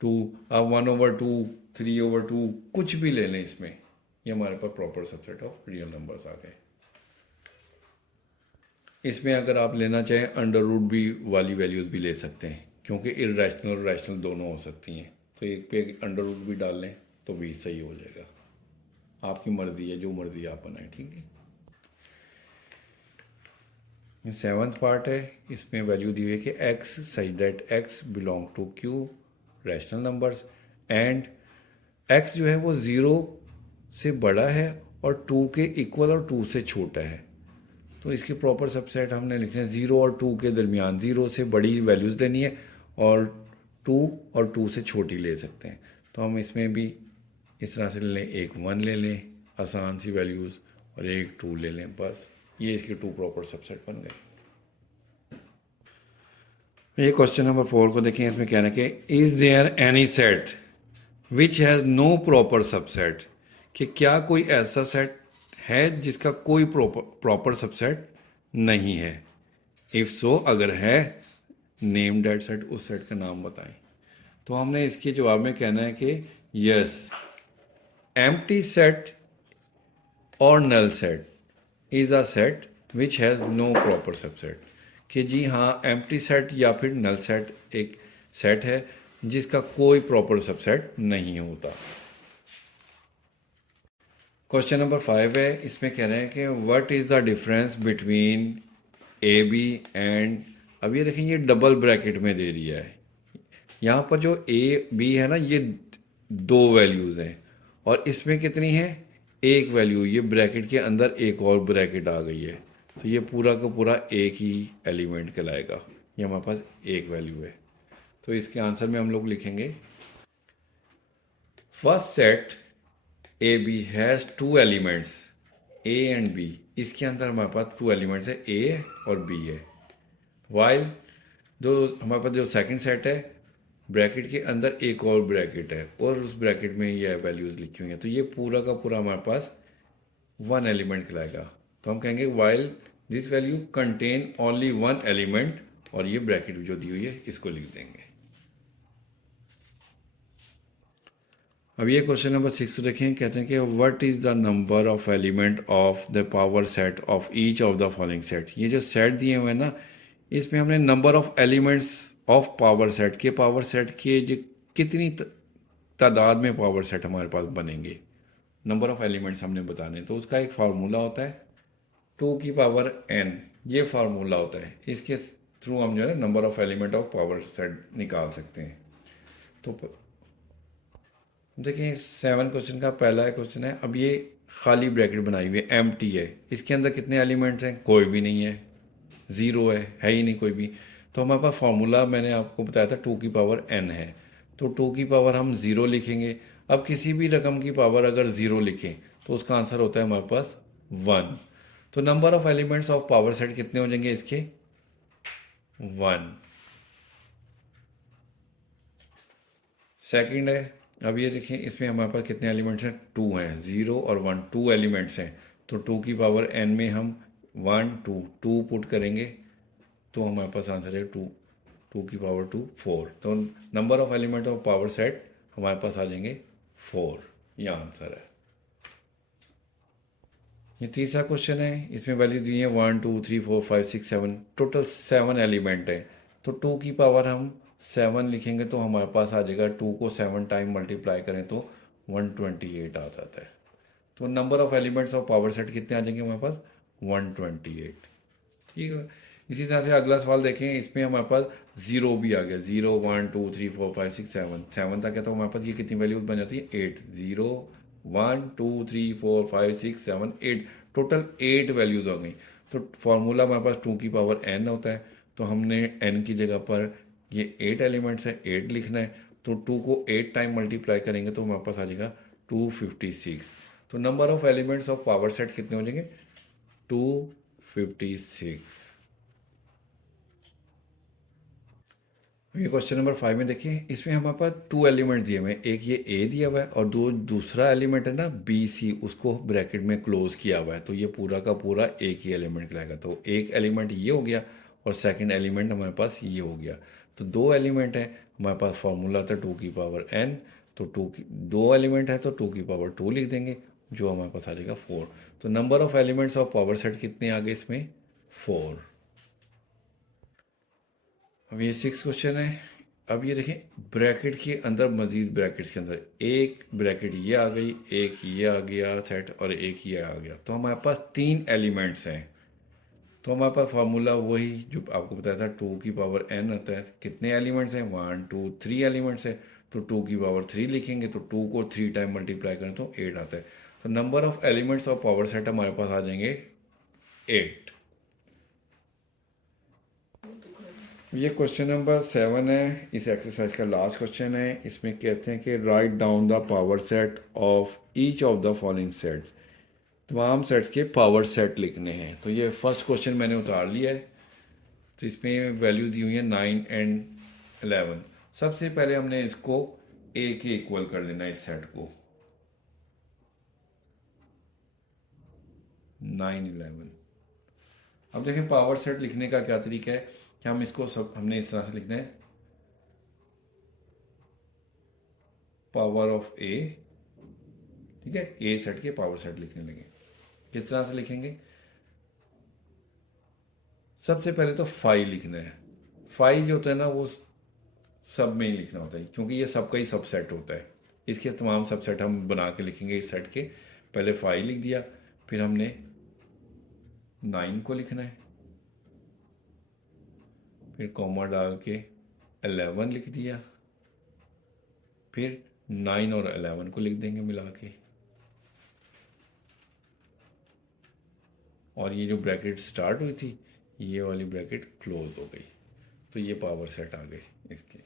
2 आप 1/2 3/2 कुछ भी ले लें इसमें, ये हमारे पास proper subset of real numbers आ गए। इसमें अगर आप लेना चाहें अंडर रूट भी वाली वैल्यूज़ भी ले सकते हैं, क्योंकि इरेशनल और रैशनल दोनों हो सकती हैं। तो एक पे अंडर रूट भी डाल लें तो भी सही हो जाएगा, आपकी मर्जी है, जो मर्जी आप बनाएं। ठीक है, ये 7th पार्ट है, इसमें वैल्यू दी हुई है कि x such that x belong to q rational numbers and x जो है वो 0 से बड़ा है और 2 के इक्वल और 2 से छोटा है। तो इसके प्रॉपर सबसेट हमने लिखने हैं 0 और 2 के दरमियान, 0 से बड़ी वैल्यूज़ लेनी है और 2 और 2 से छोटी ले सकते हैं। तो हम इसमें भी इस तरह से ले लें, एक 1 ले लें आसान सी वैल्यूज़ और एक 2 ले लें, बस ये इसके 2 प्रॉपर सबसेट बन गए। ये क्वेश्चन नंबर 4 को देखें, इसमें कहना है कि is there any set which has no proper subset, कि क्या कोई ऐसा सेट है जिसका कोई प्रॉपर सबसेट नहीं है। इफ़ सो, अगर है, नेम दैट सेट, उस सेट का नाम बताएं। तो हमने इसके जवाब में कहना है कि यस, एम्प्टी सेट और null set is a set which has no proper subset, कि जी हाँ, एम्प्टी सेट या फिर नल सेट एक सेट है जिसका कोई प्रॉपर सबसेट नहीं होता। क्वेश्चन नंबर 5 है, इसमें कह रहे हैं कि what is the difference between A B and, अब ये देखें ये डबल ब्रैकेट में दे दिया है। यहाँ पर जो ए बी है ना, ये 2 वैल्यूज़ हैं और इसमें कितनी है, एक वैल्यू, ये ब्रैकेट के अंदर एक और ब्रैकेट आ गई है, तो ये पूरा का पूरा एक ही एलिमेंट कहलाएगा। ये हमारे पास एक वैल्यू है, तो इसके आंसर में हम लोग लिखेंगे first set A B has 2 elements A and B, इसके अंदर हमारे पास 2 एलिमेंट्स है, ए और बी है। वाइल जो हमारे पास जो सेकंड सेट है, ब्रैकेट के अंदर एक और ब्रैकेट है और उस ब्रैकेट में ये वैल्यूज़ लिखी हुई हैं, तो ये पूरा का पूरा हमारे पास 1 एलिमेंट कहलाएगा। तो हम कहेंगे while this value contain only 1 element, और ये ब्रैकेट जो दी हुई है इसको लिख देंगे। अब ये क्वेश्चन नंबर 6 को देखें, कहते हैं कि what is the number of element of the power set of each of the following set. ये जो सेट दिए हुए हैं ना, इसमें हमने number of elements of power set के जो कितनी तादाद में पावर सेट हमारे पास बनेंगे, नंबर ऑफ एलिमेंट्स हमने बताने, तो उसका एक फार्मूला होता है 2 की पावर n, ये फार्मूला होता है, इसके थ्रू हम जो है number of element of power set निकाल सकते हैं। तो देखिए 7 क्वेश्चन का पहला क्वेश्चन है, अब ये खाली ब्रैकेट बनाई हुई है, एम्प्टी है, इसके अंदर कितने एलिमेंट्स हैं, कोई भी नहीं है, 0 है ही नहीं कोई भी। तो हमारे पास फार्मूला मैंने आपको बताया था 2 की पावर n है, तो 2 की पावर हम 0 लिखेंगे। अब किसी भी रकम की पावर अगर 0 लिखें तो उसका आंसर होता है हमारे पास 1। तो number of elements of power set कितने हो जाएंगे इसके, 1। सेकंड है, अब ये देखें इसमें हमारे पास कितने एलिमेंट्स हैं, 2 हैं, 0 और 1, 2 एलिमेंट्स हैं। तो 2 की पावर n में हम 1 2 पुट करेंगे तो हमारे पास आंसर है 2 की पावर 2 4। तो number of element of power set हमारे पास आ जाएंगे 4, ये आंसर है। ये तीसरा क्वेश्चन है, इसमें वैल्यू दी है 1 2 3 4 5 6 7, टोटल 7 एलिमेंट है। तो 2 की पावर हम 7 लिखेंगे तो हमारे पास आ जाएगा, 2 को 7 टाइम मल्टीप्लाई करें तो 128 आ जाता है। तो number of elements of power set कितने आ जाएंगे हमारे पास, 128। ठीक है, इसी तरह से अगला सवाल देखें, इसमें हमारे पास 0 भी आ गया, 0 1 2 3 4 5 6 7 तक है, तो हमारे पास ये कितनी वैल्यू बन जाती है, 8 0 1 2 3 4 5 6 7 8, टोटल 8 वैल्यूज हो गई। तो फॉर्मूला हमारे पास 2 की पावर n होता है, तो हमने n की जगह पर ये 8 एलिमेंट्स है, 8 लिखना है, तो 2 को 8 टाइम मल्टीप्लाई करेंगे तो हमारे पास आ जाएगा 256। तो number of elements of power set कितने हो जाएंगे, 256। ये क्वेश्चन नंबर 5 में देखिए, इसमें हमारे पास 2 एलिमेंट दिए हुए हैं, एक ये ए दिया हुआ है और दूसरा एलिमेंट है ना बी सी, उसको ब्रैकेट में क्लोज किया हुआ है, तो ये पूरा का पूरा एक ही एलिमेंट कहलाएगा। तो एक एलिमेंट ये हो गया और सेकंड एलिमेंट हमारे पास ये हो गया, तो 2 एलिमेंट है हमारे पास, फॉर्मूला था 2 की पावर n, तो 2 एलिमेंट है तो 2 की पावर 2 लिख देंगे, जो हमारे पास आ जाएगा 4। तो number of elements of power set कितने आ गए इसमें, 4। अब ये 6 क्वेश्चन है, अब ये देखें ब्रैकेट के अंदर, मजीद ब्रैकेट्स के अंदर एक ब्रैकेट ये आ गई, एक ये आ गया सेट और एक ये आ गया, तो हमारे पास 3 एलिमेंट्स हैं। तो हमारे पास फार्मूला वही जो आपको बताया था, 2 की पावर n होता है, कितने एलिमेंट्स हैं, 1 2 3 एलिमेंट्स है, तो 2 की पावर 3 लिखेंगे, तो 2 को 3 टाइम मल्टीप्लाई करें तो 8 आता है। तो number of elements of power set हमारे पास आ जाएंगे 8। ये क्वेश्चन नंबर 7 है, इस एक्सरसाइज का लास्ट क्वेश्चन है। इसमें कहते हैं कि write down the power set of each of the following set. तमाम सेट्स के पावर सेट लिखने हैं। तो ये फर्स्ट क्वेश्चन मैंने उतार लिया है। तो इसमें वैल्यू दी हुई है 9 एंड 11। सबसे पहले हमने इसको ए के इक्वल कर लेना है, इस सेट को 9 11। अब देखें पावर सेट लिखने का क्या तरीका है कि हम इसको सब हमने इस तरह से लिखना है, पावर ऑफ ए, ठीक है, ए सेट के पावर सेट लिखने लगे। किस तरह से लिखेंगे? सबसे पहले तो फाइव लिखना है। फाइव जो होता है ना वो सब में ही लिखना होता है, क्योंकि ये सबका ही सबसेट होता है। इसके तमाम सबसेट हम बना के लिखेंगे इस सेट के। पहले फाइव लिख दिया, फिर हमने 9 को लिखना है, फिर कॉमा डाल के 11 लिख दिया, फिर 9 और 11 को लिख देंगे मिला के, और ये जो ब्रैकेट स्टार्ट हुई थी ये वाली ब्रैकेट क्लोज हो गई। तो ये पावर सेट आ गए इसके।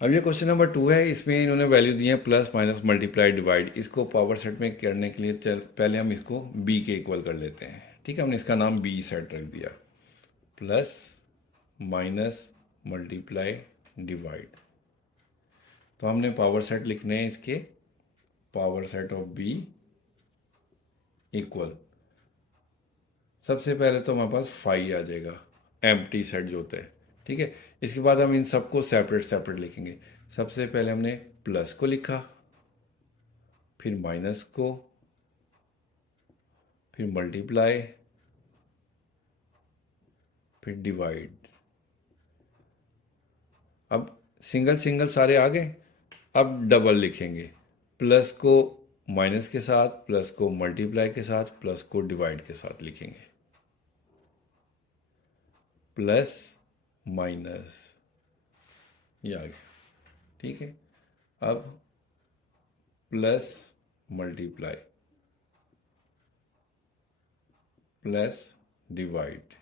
अब ये क्वेश्चन नंबर 2 है। इसमें इन्होंने वैल्यू दी है प्लस माइनस मल्टीप्लाई डिवाइड। इसको पावर सेट में करने के लिए पहले हम इसको बी के इक्वल कर लेते हैं। ठीक है, हमने इसका नाम बी सेट रख दिया। Plus minus multiply divide. तो हमने पावर सेट लिखने हैं इसके, power set of B equal. सबसे पहले तो हमारे पास 5 आ जाएगा, एम्प्टी सेट जो होता है। ठीक है, इसके बाद हम इन सबको सेपरेट सेपरेट लिखेंगे। सबसे पहले हमने प्लस को लिखा, फिर माइनस को, फिर मल्टीप्लाई, फिर डिवाइड। अब सिंगल सिंगल सारे आ गए। अब डबल लिखेंगे, प्लस को माइनस के साथ, प्लस को मल्टीप्लाई के साथ, प्लस को डिवाइड के साथ लिखेंगे। प्लस माइनस, ये आ गया। ठीक है, अब प्लस मल्टीप्लाई प्लस डिवाइड।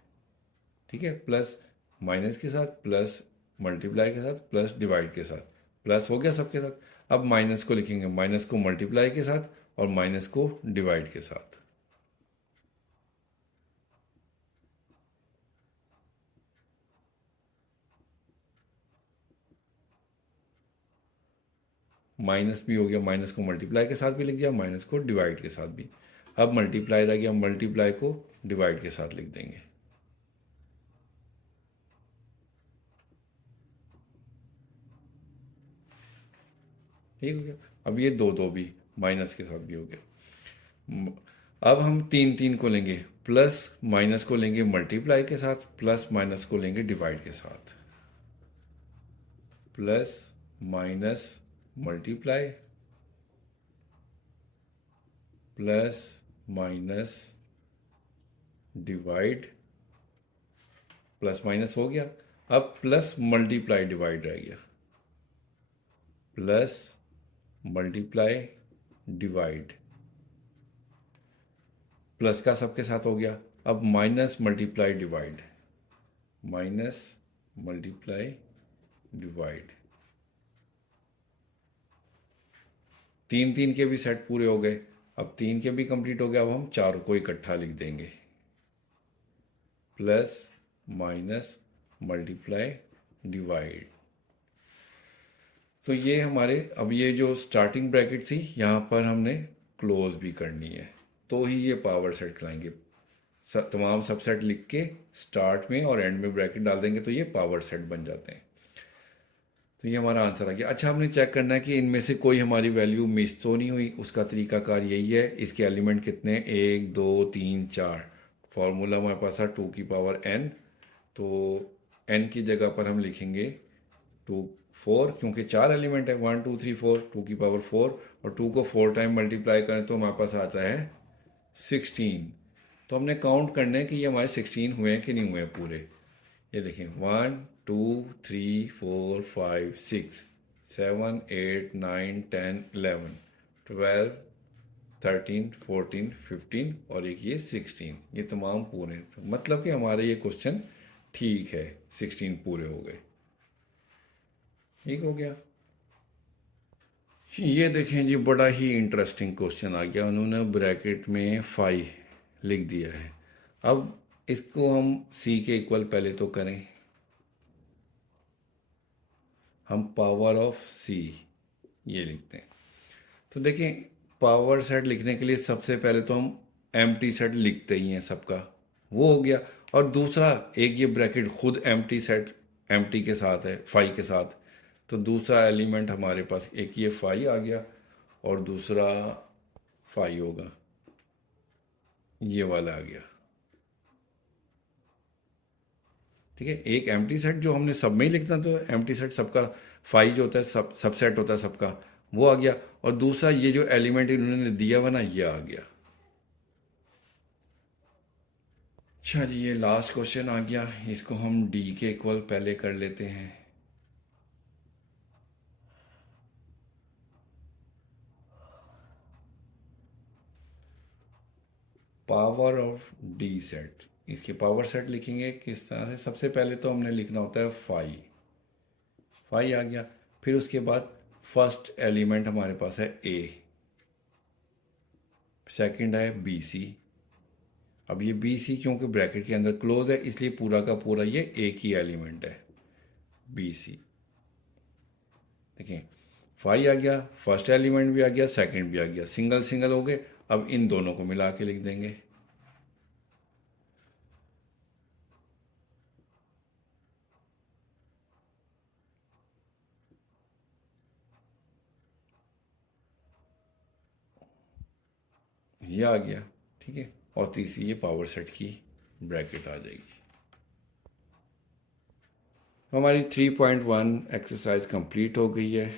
ठीक है, प्लस माइनस के साथ, प्लस मल्टीप्लाई के साथ, प्लस डिवाइड के साथ। प्लस हो गया सबके साथ। अब माइनस को लिखेंगे, माइनस को मल्टीप्लाई के साथ और माइनस को डिवाइड के साथ। माइनस भी हो गया, माइनस को मल्टीप्लाई के साथ भी लिख दिया, माइनस को डिवाइड के साथ भी। अब मल्टीप्लाई रह गया, मल्टीप्लाई को डिवाइड के साथ लिख देंगे। ठीक हो गया। अब ये दो दो भी माइनस के साथ भी हो गया। अब हम 3 3 को लेंगे, प्लस माइनस को लेंगे मल्टीप्लाई के साथ, प्लस माइनस को लेंगे डिवाइड के साथ। Plus minus multiply plus minus divide. Plus minus हो गया। अब प्लस मल्टीप्लाई डिवाइड रह गया। प्लस मल्टीप्लाई डिवाइड, प्लस का सबके साथ हो गया। अब minus multiply divide, minus multiply divide. 3 3 के भी सेट पूरे हो गए। अब 3 के भी कंप्लीट हो गया। अब हम चारों को इकट्ठा लिख देंगे, प्लस माइनस मल्टीप्लाई डिवाइड। तो ये हमारे, अब ये जो स्टार्टिंग ब्रैकेट थी यहाँ पर हमने क्लोज भी करनी है, तो ही ये पावर सेट कराएंगे। तमाम सबसेट लिख के स्टार्ट में और एंड में ब्रैकेट डाल देंगे तो ये पावर सेट बन जाते हैं। तो ये हमारा आंसर आ गया। अच्छा, हमने चेक करना है कि इनमें से कोई हमारी वैल्यू मिस तो नहीं हुई। उसका तरीकाकार यही है, इसके एलिमेंट कितने, 1 2 3 4। फॉर्मूला हमारे पास है 2 की पावर n। तो n की जगह पर हम लिखेंगे 2 4, क्योंकि 4 एलिमेंट है, 1 2 3 4, 2 की पावर 4। और 2 को 4 टाइम मल्टीप्लाई करें तो हमारे पास आता है 16। तो हमने काउंट करना है कि ये हमारे 16 हुए हैं कि नहीं हुए हैं पूरे। ये देखें, 1 2 3 4 5 6 7 8 9 10 11 12 13, 14, 15 और एक ये 16, ये तमाम पूरे हैं। तो मतलब कि हमारा ये क्वेश्चन ठीक है, 16 पूरे हो गए। ठीक हो गया। ये देखें जी, बड़ा ही इंटरेस्टिंग क्वेश्चन आ गया। उन्होंने ब्रैकेट में 5 लिख दिया है। अब इसको हम सी के इक्वल पहले तो करें, हम पावर ऑफ सी ये लिखते हैं। तो देखें, पावर सेट लिखने के लिए सबसे पहले तो हम एम्प्टी सेट लिखते ही हैं सबका, वो हो गया। और दूसरा एक ये ब्रैकेट खुद एम्प्टी सेट, एम्प्टी के साथ है, 5 के साथ। तो दूसरा एलिमेंट हमारे पास एक ये 5 आ गया और दूसरा 5 होगा, ये वाला आ गया। ठीक है, एक एम्प्टी सेट जो हमने सब में ही लिखना, तो एम्प्टी सेट सबका 5 जो होता है, सब सेट होता है सबका, वो आ गया। और दूसरा ये जो एलिमेंट इन्होंने दिया हुआ ना, ये आ गया। अच्छा जी, ये लास्ट क्वेश्चन आ गया। इसको हम डी के इक्वल पहले कर लेते हैं। पावर ऑफ डी सेट, इसके पावर सेट लिखेंगे किस तरह से? सबसे पहले तो हमने लिखना होता है 5, 5 आ गया। फिर उसके बाद फर्स्ट एलिमेंट हमारे पास है ए, सेकंड है बी सी। अब ये बी सी क्योंकि ब्रैकेट के अंदर क्लोज है, इसलिए पूरा का पूरा ये एक ही एलिमेंट है, बी सी। देखिए, 5 आ गया, फर्स्ट एलिमेंट भी आ गया, सेकंड भी आ गया, सिंगल सिंगल हो गए। अब इन दोनों को मिला के लिख देंगे। ये आ गया। ठीक है, और तीसरी ये पावर सेट की ब्रैकेट आ जाएगी। हमारी 3.1 एक्सरसाइज कंप्लीट हो गई है।